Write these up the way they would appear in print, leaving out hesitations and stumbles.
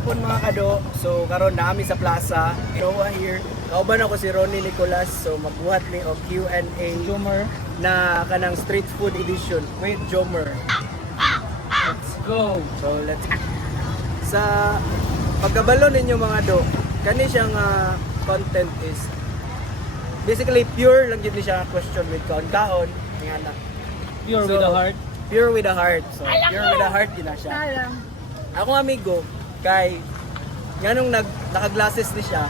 hapon mga kado. So karon na kami sa plaza. Noah here. Kauban ako si Ronnie Nicolas. So magbuhat ni og Q&A Jomer. na kanang street food edition with Jomer. Let's go. So let's sa pagkabalo ninyo mga do. Kani siyang content is basically pure lang yun siya question with kaon-kaon. Nga na. Pure with the heart. Pure with the heart. So pure with the heart din na siya. Akong amigo kay nganong naka-glasses ni siya.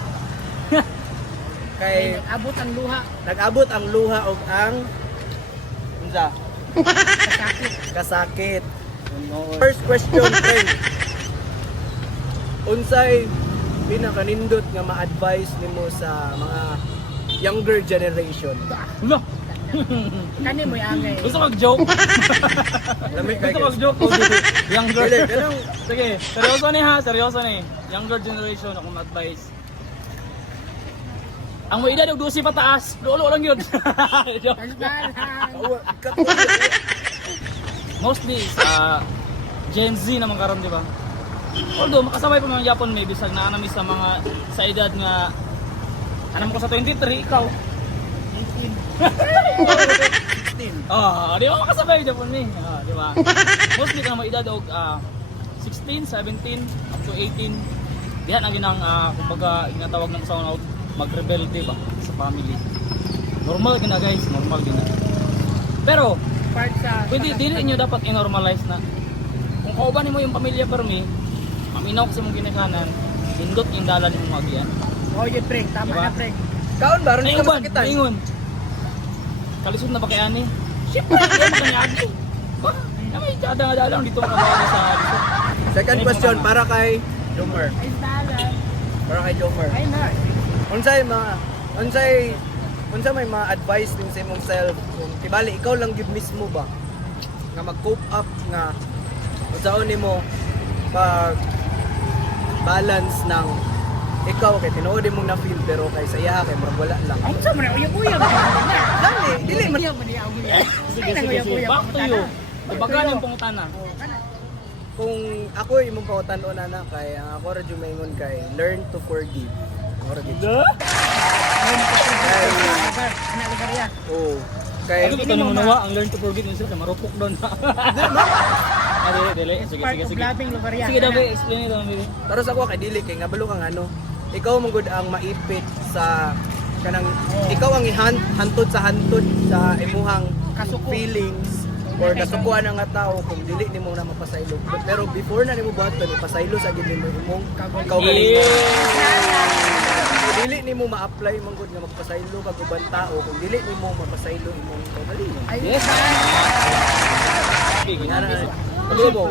Kay Abot ang luha. nag-abot ang luha og ang unsa? Kasakit. First question, friend. Unsay pinakanindot nga ma-advise nimo sa mga younger generation? Wala. Kani mo angay. Gusto mag-joke? Lamig kay Gusto mag-joke? Younger. Dili, kanang Sige, seryoso ni ha, seryoso ni. Younger generation akong advice. Ang may edad og 12 pataas, lolo lang yun. Mostly sa Gen Z naman karon, di ba? Although makasabay pa mga Japon may bisag na anami sa mga sa edad nga anam ko sa 23, ikaw. 16. Di ba makasabay Japon ni? Di ba? Mostly ka mga edad og 16, 17 up to 18. Diyan ang ginang kumbaga ginatawag ng sound out mag-rebelde ba sa family. Normal gina guys, normal gina. Pero Part sa pwede dili niyo dapat i-normalize na kung kauban nimo yung pamilya permi, maminaw ko sa mong ginikanan, hindot yung dalan mo magian. Oh, yun pre, tama Diba? na pre. Kaon ba ron ka Ingon, masakitan? ingon. Kalisod na ba kay ani? Siyempre, hindi mo kanyagi. Ba? Namay kadang-kadang dito makabawa sa dito. Second question para kay Jomer. Ay dalan. Para kay Jomer. Ay na. Unsa may mga advice din sa imong self kung tibali ikaw lang gyud mismo ba nga mag-cope up nga unsaon nimo pag balance ng ikaw kay tinuod imong na feel pero kay sa iya kay murag wala lang. Ay sa mo na uyab-uyab. Dali, dili man Uyab man niya uyab. Sige, sige, sige. Back to you. Kumbaga yung pangutana. kung ako imong pautan-on ana kay ang ako ra jud maingon kay learn to forgive. Ora gid. Ana lugar ya. Oh. Kay Ano ito naman nawa, ang learn to forgive yun sila, marupok doon. Dili. Sige, Part sige, of sige. loving lugar ya. Sige, Dabi, explain ito. para sa ako kay dili kay nga balo kang ano. Ikaw man gud ang maipit sa kanang ikaw ang hantod sa imuhang Kasuko. feelings or kasukuan ang nga tao kung dili nimo na mapasaylo. Pero before na nimo buhaton ipasaylo sa gid nimo imong kaugalingon. Kung dili nimo ma-apply man gud nga magpasaylo kag ubang tao kung dili nimo mapasaylo imong kaugalingon. Ay, Yes. Okay, Nga na. Kasi mo,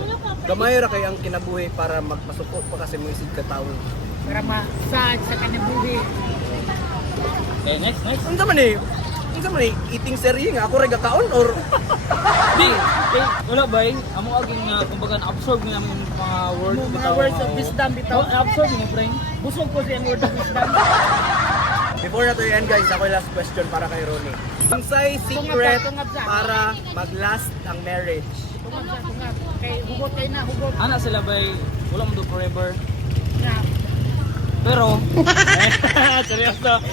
gamay ra kay ang kinabuhi para magpasuko pa kasi mo isig ka tawo. para ma-sad sa kanabuhi. Okay, next. Unsa man eh? Unsa man eh? Eating serye nga ako ra gakaon or Di, wala ba eh? Amo aging kumbaga na-absorb nga namin yung mga words. Mga words of wisdom bitaw. Na-absorb mo, friend. Busog ko sa word of wisdom. before na to yan guys, ako yung last question para kay Ronnie. Unsay secret Tungab sa. para mag-last ang marriage? Tungab. Kay hugot kay na hugot Ana sila ba eh? Wala mo do forever. na. Pero, seryoso.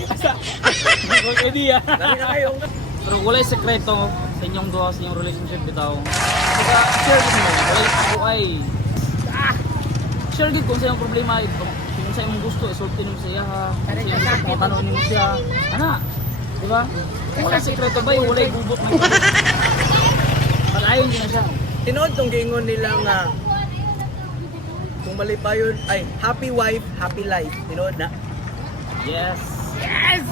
Good idea. Dali na kayo. Pero wala yung sekreto sa inyong duha, sa inyong relationship bitaw. Kaya share din mo. Wala yung ay. Share din kung sa inyong problema. Kung sa imong gusto, isulti mo siya ha. Kung sa imong gusto, tanong mo siya. Ana, di ba? Wala yung sekreto ba? Wala yung bubot ng bubot. Pag-ayon din na siya. Tinood tong giingon nila nga kung malipayon ay happy wife, happy life. Tinood na. Yes. Yes!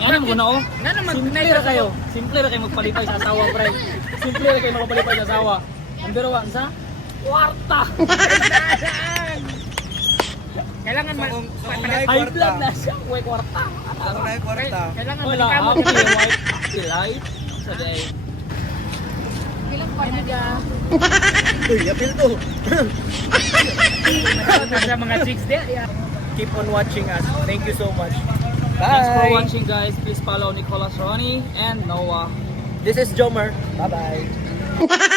Yan mo na oh. Nga naman, Simple ra kayo. Simple ra kayo magpalipay sa asawa, pre. Simple ra kayo magpalipay sa asawa. Number 1 sa kwarta. Kailangan man High blood na siya. Uy, kwarta. Ako na yung kwarta. Kailangan Wala, malikamo. happy wife, happy life. Sa day. Ilang pa na ga. Uy, apil to. Sa mga chicks there. Yeah. Keep on watching us. Thank you so much. Thanks for Bye. watching, guys. Please follow Nicolas Ronnie and Noah. This is Jomer. Bye-bye.